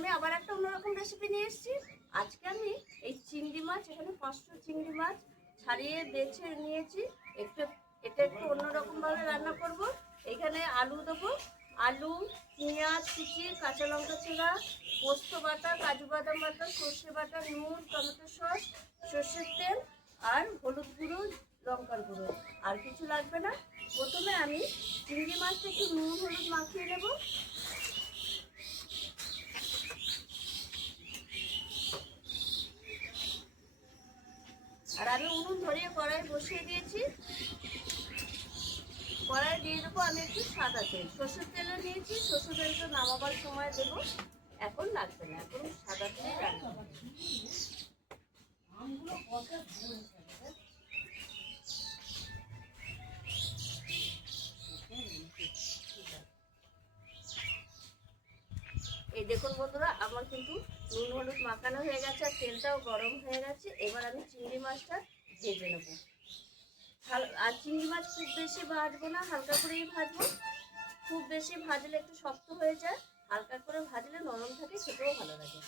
আমি আবার একটা অন্যরকম রেসিপি নিয়ে এসেছি। আজকে আমি এই চিংড়ি মাছ, এখানে 500 চিংড়ি মাছ ছাড়িয়ে বেছে নিয়েছি। এটা একটু অন্যরকমভাবে রান্না করব। এখানে আলু দেবো, আলু, পেঁয়াজ কুচি, কাঁচা লঙ্কা ছিঁড়া, পোস্ত বাটা, কাজু বাদাম বাটা, সর্ষে বাটা, নুন, টমেটো সস, সর্ষের তেল আর হলুদ গুঁড়ো, লঙ্কার গুঁড়ো। আর কিছু লাগবে না। প্রথমে আমি চিংড়ি মাছটা একটু নুন হলুদ মাখিয়ে নেব। আর আমি উনুন ধরিয়ে কড়াই বসিয়ে দিয়েছি। কড়াই দিয়ে দেবো আমি একটু সাদা তেল, সর্ষের তেলও নিয়েছি। সর্ষের তেলটা নামাবার সময় দেবো, এখন লাগবে না, এখন সাদা তেলে রান্না। এই দেখুন বন্ধুরা, আমার কিন্তু নুন হলুদ মাখানো হয়ে গেছে আর তেলটাও গরম হয়ে গেছে। এবার আমি চিংড়ি মাছটা ভেজে নেব। আর চিংড়ি মাছ খুব বেশি ভাজবো না, হালকা করেই ভাজবো। খুব বেশি ভাজলে একটু শক্ত হয়ে যায়, হালকা করে ভাজলে নরম থাকে, খেতেও ভালো লাগে।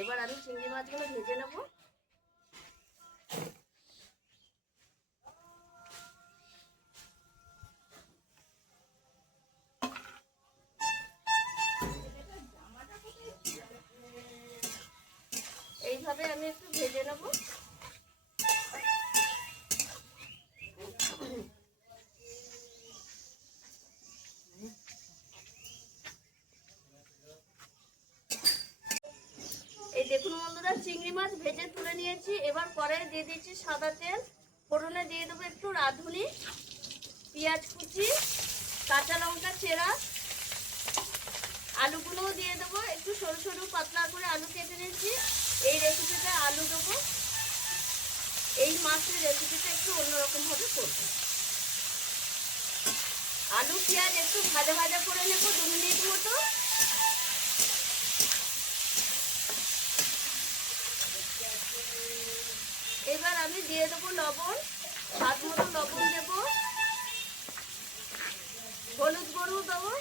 এবার আমি চিংড়ি মাছগুলো ভেজে নেব। এইভাবে আমি একটু ভেজে নেব। এই দেখুন বন্ধুরা, চিংড়ি মাছ ভেজে তুলে নিয়েছি। এবার কড়াইয়ে দিয়ে দিয়েছি সাদা তেল। ফোড়নে দিয়ে দেবো একটু রাঁধুনি, পেঁয়াজ কুচি, কাঁচা লঙ্কা চেরা, আলুগুলোও দিয়ে দেবো। একটু সরু সরু পাতলা করে আলু কেটে নিয়েছি। এই রেসিপিতে আলু দেবো। এই মাছের রেসিপিটা একটু অন্যরকমভাবে করবো। আলু পেঁয়াজ একটু ভাজা ভাজা করে নেব 2 মিনিট মতো। এবার আমি দিয়ে দেবো লবণ, স্বাদ মতো লবণ দেবো, হলুদ গুঁড়ো দেবো,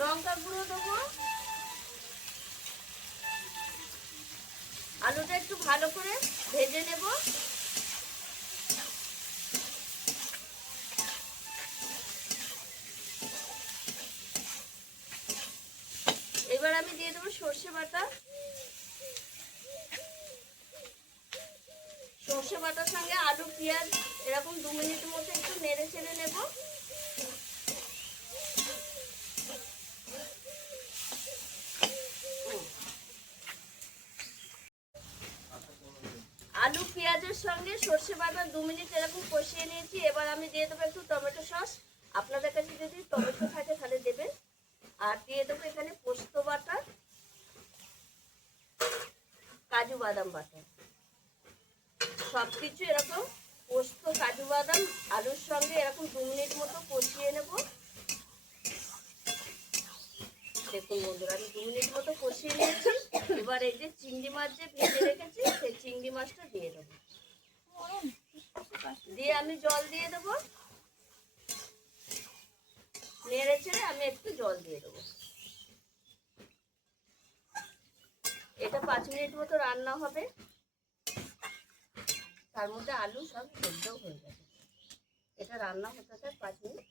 লঙ্কা গুঁড়ো দেবো। আলুটা একটু ভালো করে ভেজে নেব। এবার আমি দিয়ে দেবো সর্ষে বাটা। সর্ষে বাটার সঙ্গে আলু পেঁয়াজ এরকম 2 মিনিটের মতো একটু নেড়ে চেড়ে নেব। আলু পেঁয়াজের সঙ্গে সর্ষে বাটা 2 মিনিট এরকম কষিয়ে নিয়েছি। এবার আমি দিয়ে দেবো একটু টমেটো সস। আপনাদের কাছে যদি টমেটো থাকে তাহলে দেবেন। আর দিয়ে দেবো এখানে পোস্ত বাটা, কাজু বাদাম বাটা। সবকিছু এরকম পোস্ত কাজু বাদাম আলুর সঙ্গে এরকম 2 মিনিট মতো কষিয়ে নেব। দেখুন বন্ধুরা, আমি 2 মিনিট মতো কষিয়ে নিয়েছি। এবার এই যে চিংড়ি মাছ যে ভেজে রেখেছি সেই চিংড়ি মাছটা দিয়ে দেবো। দিয়ে আমি জল দিয়ে দেবো। নেড়ে চেড়ে আমি একটু জল দিয়ে দেবো। এটা 5 মিনিট মতো রান্না হবে। তার মধ্যে আলু সব সেদ্ধ হয়ে যাবে। এটা রান্না হতে থাকে 5 মিনিট।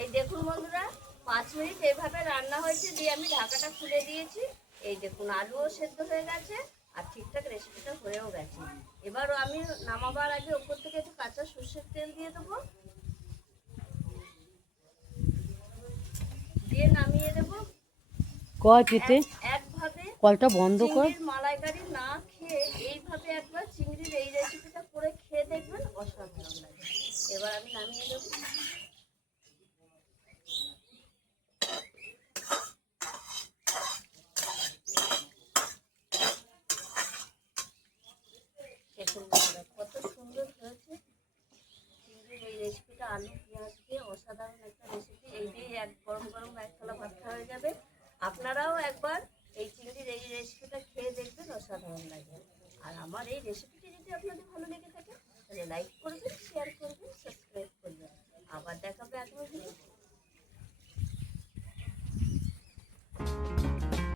এই দেখুন বন্ধুরা, 5 মিনিট এভাবে রান্না হয়েছে। দিয়ে আমি ঢাকাটা খুলে দিয়েছি। এই দেখুন আলুও সেদ্ধ হয়ে গেছে আর ঠিকঠাক রেসিপিটা হয়েও গেছে। এবার আমি নামাবার আগে ওপর থেকে একটু কাঁচা সর্ষের তেল দিয়ে দেবো, দিয়ে নামিয়ে দেবো। একভাবে কলটা বন্ধ কর। চিংড়ির মালাইকারি না খেয়ে এইভাবে একবার চিংড়ির এই রেসিপিটা করে খেয়ে দেখবেন, অসাধারণ লাগে। এবার আমি নামিয়ে দেবো। দেখুন কত সুন্দর হয়েছে চিংড়ির এই রেসিপিটা। আলু পেঁয়াজ দিয়ে অসাধারণ একটা রেসিপি। এই দিয়ে গরম গরম এক থালা ভাত খাওয়া যাবে। আপনারাও একবার এই চিংড়ির এই রেসিপিটা খেয়ে দেখবেন, অসাধারণ লাগে। আর আমার এই রেসিপিটি যদি আপনাদের ভালো লেগে থাকে তাহলে লাইক করবেন,